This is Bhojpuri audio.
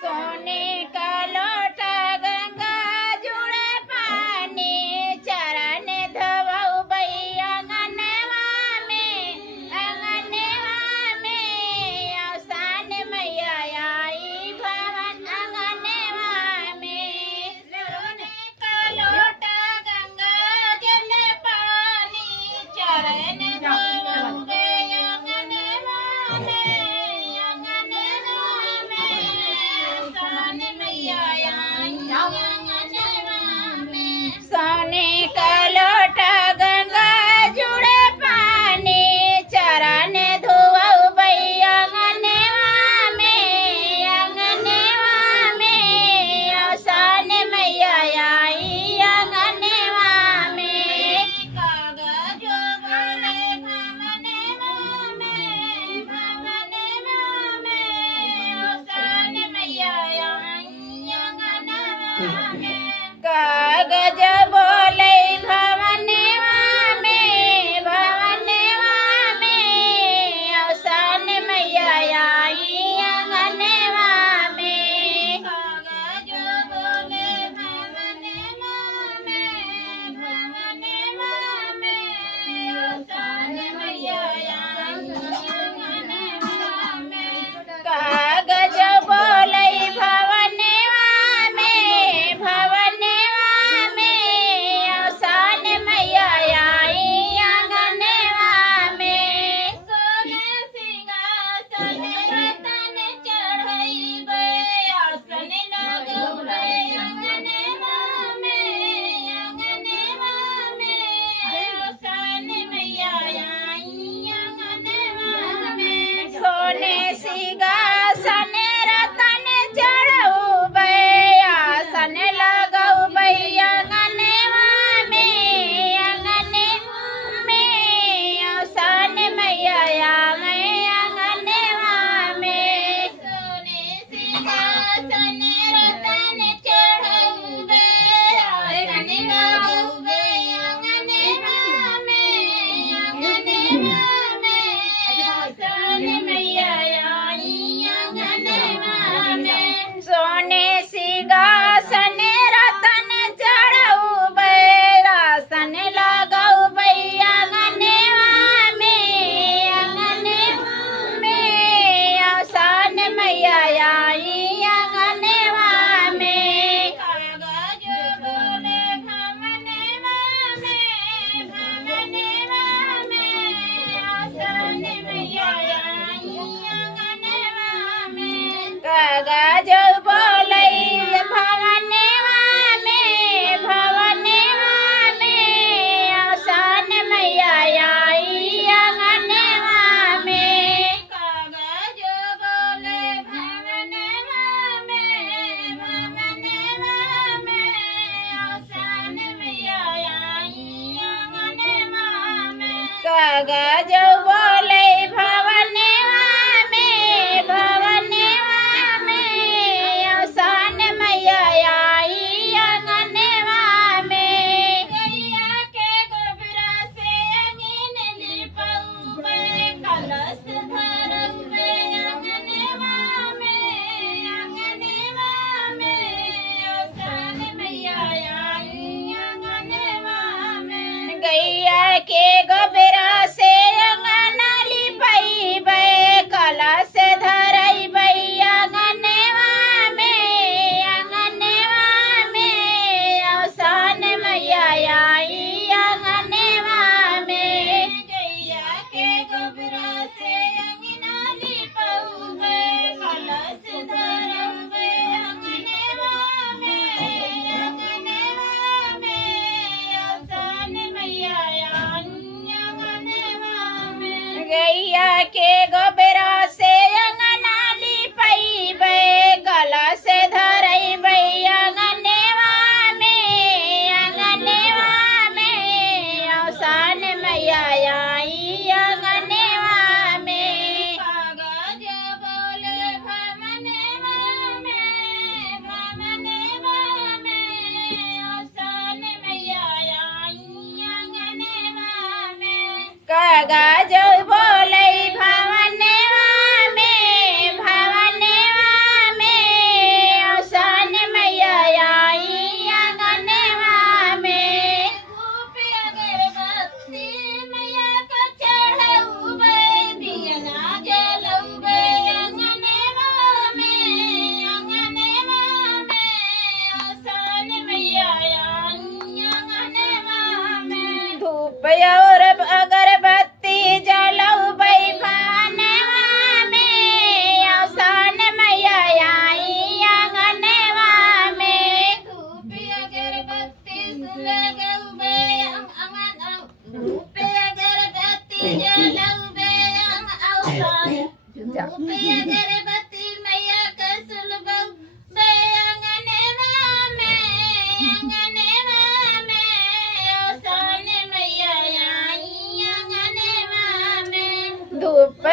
सोने का लोटा गंगा जुड़े पानी चरण धोवऊ बैया अंगनवा में अवसान मैया आई भवन अंगनवा में। सोने का लोटा गंगा जल पानी चरण धोवऊ बैया अंगनवा में सोने का लोटा गंगा जुड़े पानी चरण धोवऊ बैया अंगनवा में अवसान मैया आई अंगनवा में। कागज बोले भवनवा में अवसान मैया आई अंगनवा में। कागज बोले भवनवा में अवसान मैया आई अंगनवा में। कागज बोले भवनवा में अवसान मैया आई अंगनवा में। कागज बोले भवनवा सोने सिंहासन रतन चढ़ऊ आसन लगऊ बैया अंगनवा में अवसान मैया आई अंगनवा में। सोने सिंहासन रतन चढ़ऊ आसन लगऊ बैया अंगनवा में अवसान मैया आई अंगनवा में। सोने सिंहासन रतन चढ़ऊ आसन लगऊ बैया अंगनवा में अवसान मैया आई अंगनवा में। कागज बोले भवनवा में अवसान मैया आई अंगनवा में। कागज बोले भवनवा में अवसान मैया आई अंगनवा में। कागज बोले भवनवा में अवसान मैया आई अंगनवा में। कागज बोले भवनवा में अवसान मैया आई अंगनवा में। गैया के गोबरा से अंगन लिपऊ कलश धरऊ अंगनवा में अवसान मैया आई अंगनवा में। गैया के गोबरा से अंगन लिपई कलश धरई बैया अंगनवा में अवसान मैया आई अंगनवा में। गैया के गोबरा से अंगन लिपऊ कलश धरऊ अंगनवा में अवसान मैया आई अंगनवा में। गैया के गोबरा से अंगना लिपई कलश धरई बैया अंगनवा में अवसान मैया आई अंगनवा में। कागज बोले भवनवा में अवसान मैया आई अंगनवा धूप और अगरबत्ती जलऊ बैठानवा में अवसान मैया आई आंगनवा में धूप अगरबत्ती सुलगऊ बे धूप अगरबत्ती जलऊ बे अवसान धूप अगरबत्ती मैया का सुलगऊ बे आंगनवा में अवसान मैया आई आंगनवा में धूप